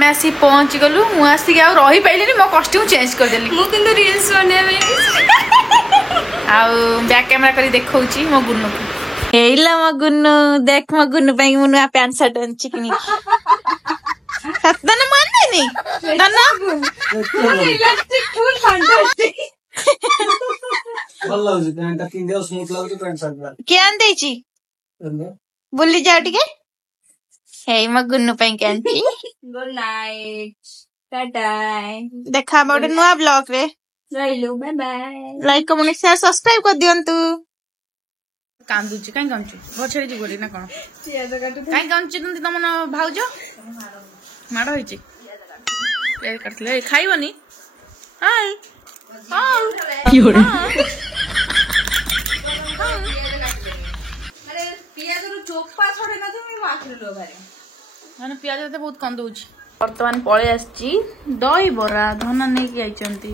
आम आसी पहुँची गलु मु आसिक आ रही पाइलिनी मो कॉस्ट्यूम चेंज कर देली मु किंतु रील्स बनेबे आउ बैक कैमरा करी देखौची मो गुन्नु को हेला मो गुन्नु देख मो गुन्नु पई मु नुआ पैंट शर्ट अनची किनी सतना मानने नहीं दना इलेक्ट्रिक फुल फैंटास्टिक ଭଲ ଲାଗୁଛି ପ୍ୟାଣ୍ଟଟା ପିନ୍ଧିବାକୁ ସ୍ମୁଥ ଲାଗୁଛି ପ୍ୟାଣ୍ଟ ସାର୍ଟ के आन देची बुल्ली जाओ ठीक है हे मो गुन्नु पई के आनची गुड नाइट टाटा देखा मोटे नुआ ब्लॉग रे रहिलु bye bye like comment share subscribe कर दियंतु कांदुची काई कांदुची भछड़ी जी गोली ना कोन काई कांदुची तुंती तमन भाउजो माडो होईची ए करथले खाइबनी हाय हां योरे अरे पियाज रो चोपा छोड़े ना तो मैं आखिर लो भाई माने पियाज ते बहुत कंदुची वर्तमान पळे आछी दही बरा धना नै कि आइचंती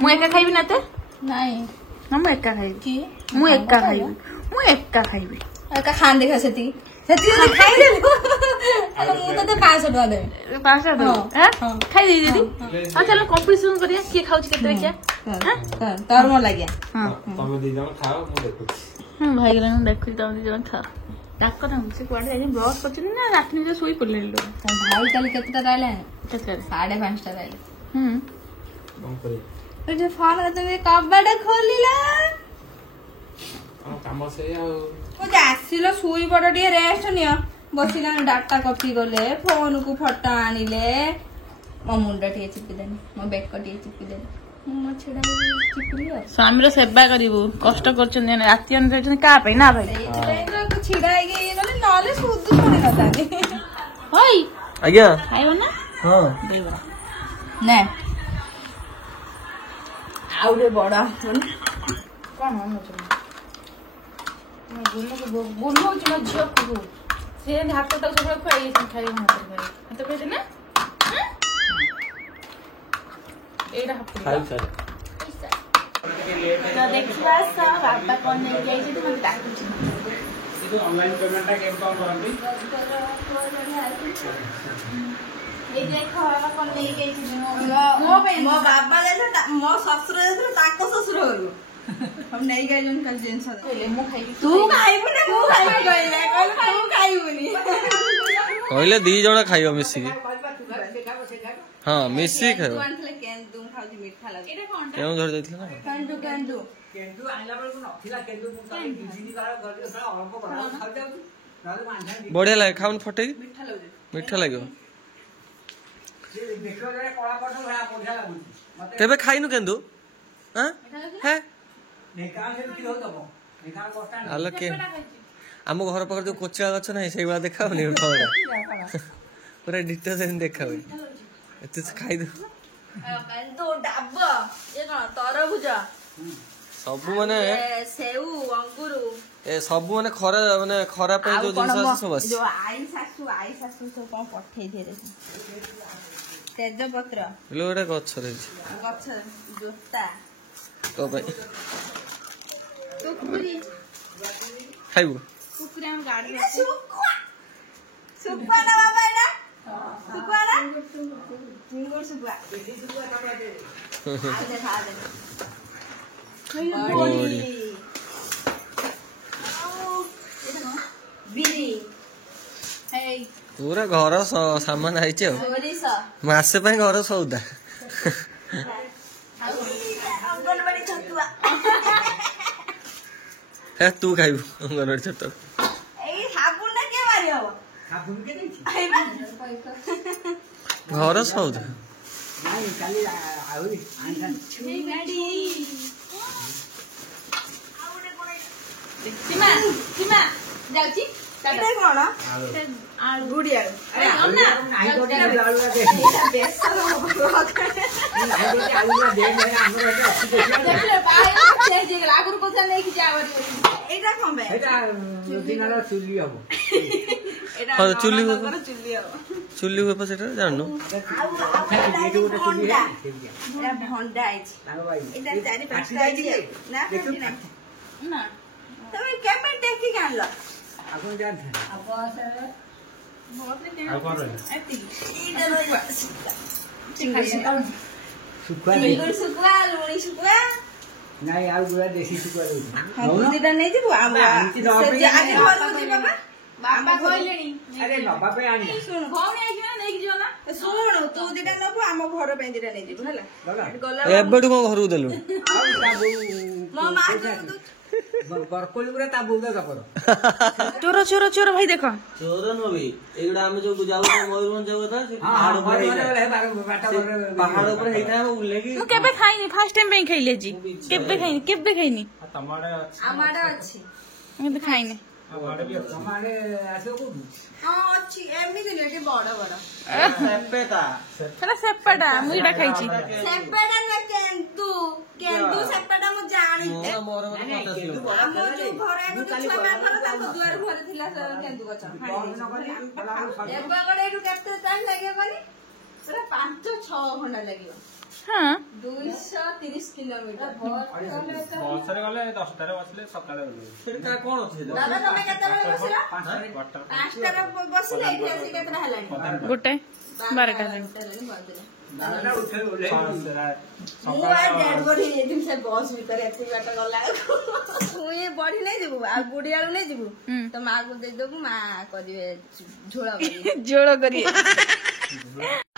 मु एका खाइबी ना ते नहीं ना मु एका खाइबी की मु एका खाइबी का खान देखा सेती खाई दे अरे मु तो 500 टका दे 500 दो हां खाइ दे दीदी हां चलो कंपटीशन करिया के खाउची केते क्या हां तोर मो लागिया हां ତମେ ଦି ଜଣ ଖାଅ ମୁଁ ଦେଖୁଛି भाई गला देखु तम दी जन खा डाक ना से कुआडे जाई ब्रश करछन ना रात में सोई पड़ले लो भाई काली केतटा रहले केते 5:30 रहले କଣ କରିବି तो जो फोन करते कबाड़ खोलिला ଆମ କାମ ସେଇ ଆଉ ओ आसिलो सुई बड़ TA rest neo बसिला data copy गले फोन को फोटो आनिले मो मुंडा टिए चिपि देनी मो बेक टिए चिपि देनी मो छेड़ा चिपिलियो स्वामी रे सेवा करिवो कष्ट करछन राति अन रहछन का पे ना भाई तो छिड़ा गई गले नले सुदु पड़े नतानी होई ଆଜ୍ଞା खाइबो ना ହଁ देबो ने आउरे बड़ा कोन कोन हो गुल्लो छ झियो को से हाथ तक सब खाइ खाइ हाथ पे ना एडा हाथ ଖାଇ ସାର तो देखिवा सब बाबा कोन नै गई छी तो डाकू छी ಇದು ಆನ್ಲೈನ್ ಪೇಮೆಂಟ್ ಗೆ ಏನು करबी ए देखो बाबा कोन नै गई छी मो बाबा जैसे मो ससुर जैसे ताको ससुर होलु हम नहीं गए जन कल जेंस मु खाइबी तू खाइबु ने तू खाइबु कहले कहले तू खाइबुनी କହିଲେ ଦି ଜଣ ଖାଇବ ମିଶିକି ହଁ ମିଶିକି ଖାଇବ तू आनले केन तुम खाउजी मिठा लागे एटा कोन କେଉଁ ଧରି ଯାଇଥିଲେ ନା कंदू कंदू केंदू आइला बेलको नथिला केंदू मु ताई बिजिनी काळ गले अल्प बडा खाउ जाउ नले मांझा ବଢିଆ ଲାଗେ ଖାଉନ ଫଟେଇ मिठा लागे ମିଠା ଲାଗିବ देखो रे कोळा पटो भया पढा लागुची मते କେବେ ଖାଇନୁ କେନ୍ଦୁ हां हे नेका से कि हो तबो नेका गोटा ଆଲୋ के ଆମ ଘର ପାଖରେ ଯୋଉ କୋଚିଆ ଗଛ ନାହିଁ ସେଇଭଳିଆ ଦେଖାଉନି ଫଳଟା ପୁରା ଡିଟେଲ ସେମିତି ଦେଖାହୁଏ ଏତେ ଖାଇଦଉ कंदू डाब ए कोन तरबुज ସବୁ ମାନେ सेउ अंगूर ଏ ସବୁ ମାନେ ଖରା ପାଇଁ ଯୋଉ ଜିନିଷ ଅଛି ସବୁ ଅଛି जो आई सासू सब कोन पठेई दे तेज पत्र ହେଲେ ଗୋଟେ ଗଛ ରହିଛି गछ जोता ତୋ ପାଇଁ टुकुरी ଖାଇବୁ कुकुरी हम गाड़ी सुकुआ सुकुआ ना बाबा एटा सुकुआ ना झिंगुर सुकुआ आ दे बड़ी बिरी हे ପୁରା ଘର ସାମାନ ହେଇଛି ଆଉ सोरिस ମାସେ ପାଇଁ ଘର ସଉଦା अंगनवाड़ी छतुआ ହେ ତୁ ଖାଇବୁ ଅଙ୍ଗନବାଡି ଛତୁ ए साबुन ना के मारी हो साबुन के नहीं ଘର ସଉଦା नहीं काली आउरी आनसा हे गाड़ी सीमा सीमा जाउची एटा कोन आलू गुड़िया अरे अन्ना नहीं तो आलू दे एटा बेसन हो नहीं दे आलू दे मेरा हमर अच्छी देखिया देखले पाए चेंज गेला आगुर कोथा नै कि जावरी एटा कोन बे एटा दिनार चुली हबो एटा ହଁ, ଚୁଲି ହୁଏ। चुली हो ଚୁଲି ହୁଏ ପା ସେଟା ଜାଣିନୁ एटू गोटे चुली है एटा भंडा आइछ तांग भाई एटा चारि पांचटा आइछ ना काटी ना ना तमे केमे देखि कानलो आपन जान अब ଆଉ କଣ ରହିଲା? ଶୁଖୁଆ ନାଇଁ ଆଉ ଗୁଡା ଦେଶୀ ଶୁଖୁଆ ଦଉଛି। ବାପା କହିଲେଣି ଆରେ ନବା ପାଇଁ ଆଣିବା। ଭଉଣୀ ଆଇଯିବ ନେଇକି ଯିବ ନା। ଶୁଣୁ ତୁ ଦିଟା ନବୁ ଆମ ଘର ପାଇଁ ଦିଟା ନେଇଯିବୁ ହେଲା। ଏବେଠୁ କଣ ଘରକୁ ଦେଲୁ? ବରକୋଳି ଗୁଡା ତା ବୋଉ ଦର ଚୋର ଚୋର ଚୋର ଭାଇ ଦେଖ ଚୋର ନୁହେଁ ଏଇଗୁଡା ଆମେ ଯୋଉ ଯାଉ ମୟୂରଭଞ୍ଜ ଯାଉ କଥା ପାହାଡ ଉପରେ ହେଇଥାଏ ଆମେ ଉଲ୍ଲେଖି। ମୁଁ କେବେ ଖାଇନି ଫାର୍ଷ୍ଟ ଟାଇମ ପାଇଁ ଖାଇଲି ଆଜି। କେବେ ଖାଇନି ତମ ଆଡେ ଅଛି ଆମ ଆଡେ ଅଛି ମୁଁ କେବେ ଖାଇନି। ତମ ଆଡେ ଆସିବ କୋଉଠୁ? ହଁ ଅଛି ଏମିତି ନୁହେଁ ଟିକେ ବଡ ବଡ ସେପେଟା ସେଟା ସେପଟା ମୁଁ ଏଇଟା ଖାଇଛି। ସେପେଟା ନୁହେଁ କେନ୍ଦୁ କେନ୍ଦୁ ସେପେଟା ମୁଁ ଜାଣିଛି। ମୋର ମତେ ପଚାଶ କିଲୋ। ଆମ ଯୋଉ ଘରେ ଆଗରୁ ଛୁଆ ମାନଙ୍କର ତାଙ୍କ ଦୁଆର ଘରେ ଥିଲା କେନ୍ଦୁ ଗଛ। ଏବେ ଗୋଟେ ଏଠୁ କେତେ ଟାଇମ ଲାଗିବ କନି ପୁରା 5-6 ଘଣ୍ଟା ଲାଗିବ। ହଁ 230 କିଲୋମିଟର। ବସରେ ଗଲେ 10ଟାରେ ବସିଲେ ସକାଳେ ସେଟା କଣ ଅଛି? ଦାଦା ତମେ କେତେବେଳେ ବସିଲ? 5ଟାରେ 5ଟାରେ ବସିଲେ ଏଠି ଆସି କେତେଟା ହେଲାଣି? ଗୋଟେ 12ଟା ହେଲାଣି। ମୁଁ ଆଉ ଡେଡ ବଢି ଯାଇଥିଲି ସେ ବସ୍ ଭିତରେ ଏତିକି ବାଟ ଗଲା ମୁଁ ଏ ବଢି ନେଇଯିବୁ ଆଉ ବୁଢୀ ଆଳୁ ନେଇଯିବୁ ତ ମାକୁ ଦେଇଦବୁ ମା କରିବେ ଝୋଳ କରିବେ।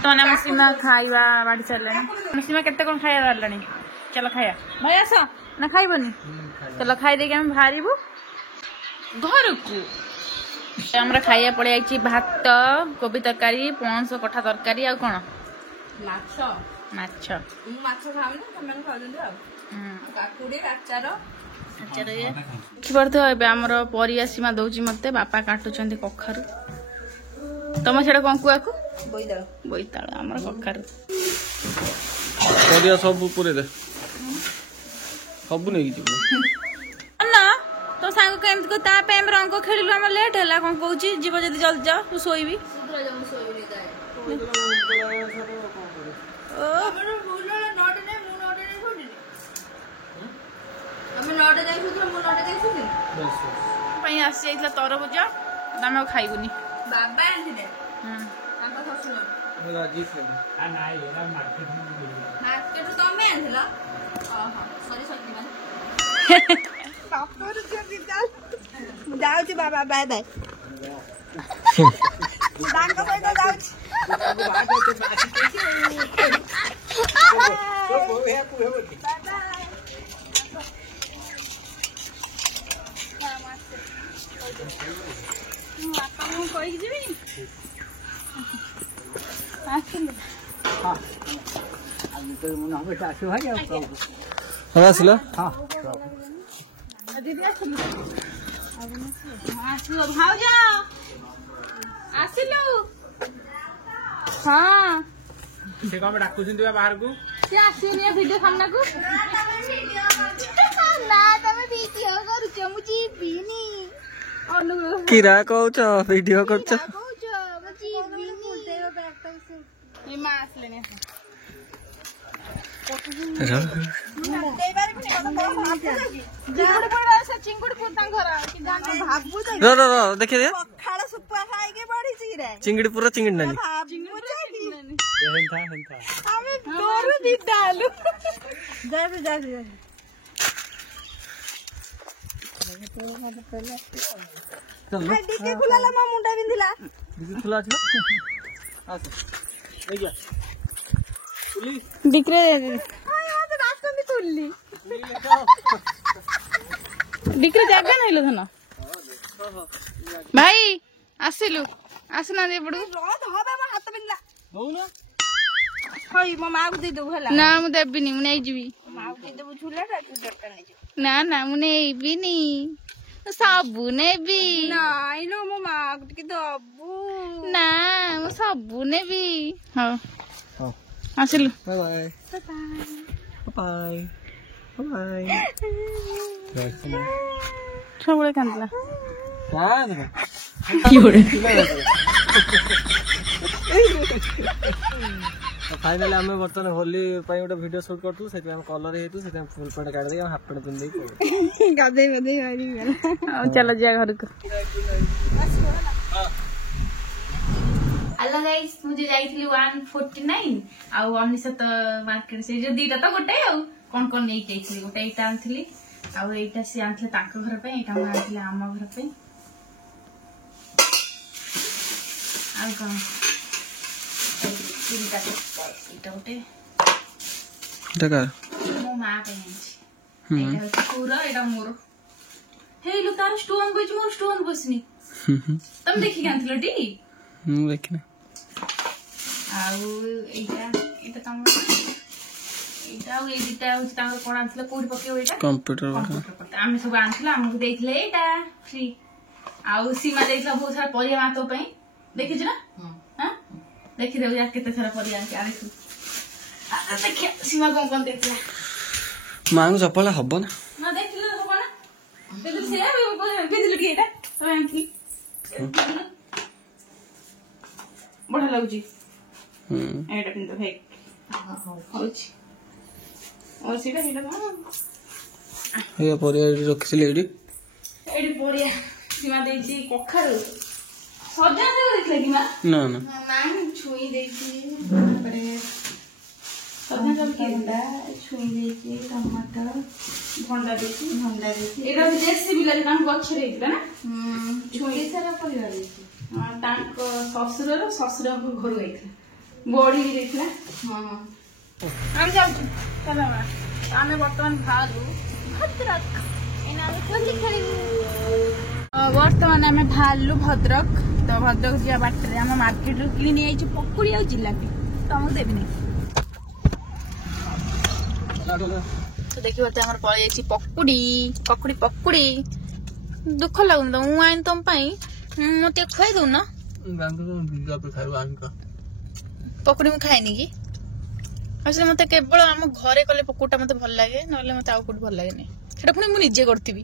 ମାନେ ଆମ ସୀମା ଖାଇବା ବାଢି ସାରିଲାଣି। ଆମ ସୀମା କେତେ କଣ ଖାଇବା ବାହାରିଲାଣି। ଚାଲ ଖାଇବା ଭାଇ ଆସ ନା ଖାଇବନି? ଚାଲ ଖାଇଦେଇକି ଆମେ ବାହାରିବୁ ଘରକୁ। ଆମର ଖାଇବା ପଳେଇ ଆଇଛି ଭାତ କୋବି ତରକାରୀ ପଣସ କଠା ତରକାରୀ ଆଉ କଣ ମାଛ ମୁଁ ମାଛ ଖାଉନି ସେମାନେ ଖାଉଛନ୍ତି ଆଉ କାକୁଡି ଆଚାର ଦେଖିପାରୁଥିବ। ଏବେ ଆମର ପରିବା ସୀମା ଦଉଛି ମତେ। ବାପା କାଟୁଛନ୍ତି କଖାରୁ। ତମ ସେଟା କଣ କୁଆକୁ ବୋଇତାଳ ଆମର କଖାରୁ। ପରିବା ସବୁ ପୁରେଇ ଦେ ସବୁ ନେଇକି ଯିବୁ। ନା ତୋ ସାଙ୍ଗ କେମିତି ତା ପାଇଁ ଆମେ ରଙ୍ଗ ଖେଳିଲୁ ଆମର ଲେଟ୍ ହେଲା କଣ କହୁଛି ଯିବ ଯଦି ଜଲ୍ଦି ଯାଅ ମୁଁ ଶୋଇବି। ପାଇଁ ଆସି ଯାଇଥିଲା ତରଭୁଜ ଆମେ ଆଉ ଖାଇବୁନି। ବାବା ଆଣିଥିଲେ ତାଙ୍କ ଶ୍ୱଶୁର ମାର୍କେଟରୁ ତମେ ଆଣିଥିଲ? ସରି ମୁଁ ଯାଉଛି ବାବା ବାଏ ବାଏ ତାଙ୍କ ସହିତ ଯାଉଛି। ବାପାଙ୍କୁ କହିକି ଯିବି ଆସିଲୁ ଆସିଲ ଦିଦି ଆସିଲୁ ଆସିଲୁ ଭାଉଜ ଆସିଲୁ। ହଁ ସେ କଣ ଡାକୁଛନ୍ତି ବାହାରକୁ? ସେ ଆସିନି ଭିଡିଓ ସାମ୍ନାକୁ। ନା ତମେ ଭିଡିଓ କରୁଛ ମୁଁ ଯିବିନି। କିରା କହୁଛ ଭିଡିଓ କରୁଛ? ମା ଆସିଲେଣି ଦେଖେ ପଖାଳ ଶୁଖୁଆ ଖାଇକି ବଢିଛି ଚିଙ୍ଗିଡି ପୁରା ଚିଙ୍ଗିଡି ନାନି ମୋ ମୁଣ୍ଡ ବିନ୍ଧିଲା। डिक्री जागा नहीं लो धन भाई आसिलु आसना दे पड़ू मो माँ को दे दो ना मु देबिनी मु नहीं जीवी माँ को दे दो झूला ना ना मु नहीं बीनी सबु नेबी नाई लो मो माँ को टिके दबु ना मु सबु नेबी हां आसिलु बाय बाय बाय बाय सबले कांदला फाइनाली आम बर्तमान होली गोटे वीडियो शूट करूँ से कलर हेतु से फुल पैंट काट हाफ पैंट पिंधे गाधे चलो जा घर को हेलो गाइस मुझे जाइथिली 149 आउ 99 मार्केट से जो दीटा तो गोटे आउ कोन नहीं जाइथिली गोटे एटा आनथिली आउ एटा से आनथिले ताको घर पे एटा हम आनथिले आम घर पे आउ कोन दीटा एटा गोटे देखा मो मां पे आनछि एटा पूरा एटा मोर हे लो तार स्टोन बज मोर स्टोन बसनी तुम देखि आनथिलो डी देखना आउ एटा एटा तम एटा आउ एटा हो तांगर कोन आनथिलो कोडी पके एटा कंप्यूटर कंप्यूटर आमे सब आनथिलो हमकु देखले एटा फ्री आउ सीमा देखला बहुत सारा परिया मातो पई देखि छ ना हां देखि देउ या केते सारा परिया आनछि आरे आ देखि सीमा कोन देखला मांग चपला हबो ना ना देखिलो हो ना देखि से बिजली के एटा तो आनथि बढ़िया लगुची एटा पिन तो हे होची और सीधा सीधा कौन ये परिया रखिले एडी एडी परिया सीमा देची कखारु सजा से देखले कि ना ना नाम छुई देची परे सजा सब के भंडा छुई देची टमाटर भंडा देची एटा जेसीबी लागे नाम गछ रे इतला ना छुई सारा परिया देची तांको ससुर ससुर को घर गई बड़ी भी देखला हां हम जाऊ चलो आमे वर्तमान भालु भद्रक एना आमे कोली खेलिबु वर्तमान आमे भालु भद्रक तो भद्रक जिया बाटरे हम मार्केट रो किनी नै आइछु पकुड़ी आ जिलापी तो हम देबी नै तो देखि बते हमर पळे आइछि पकुड़ी दुख लागुन तो मु आइन तुम पई मते खुआई दउ ना पकुड़ी में खाएनी कि असले मते केवल हम घरे कले पकुड़ा मते भल लागे नले मते आउ कुछ भल लागे नै सेटा पुनी मु निजे करथिबी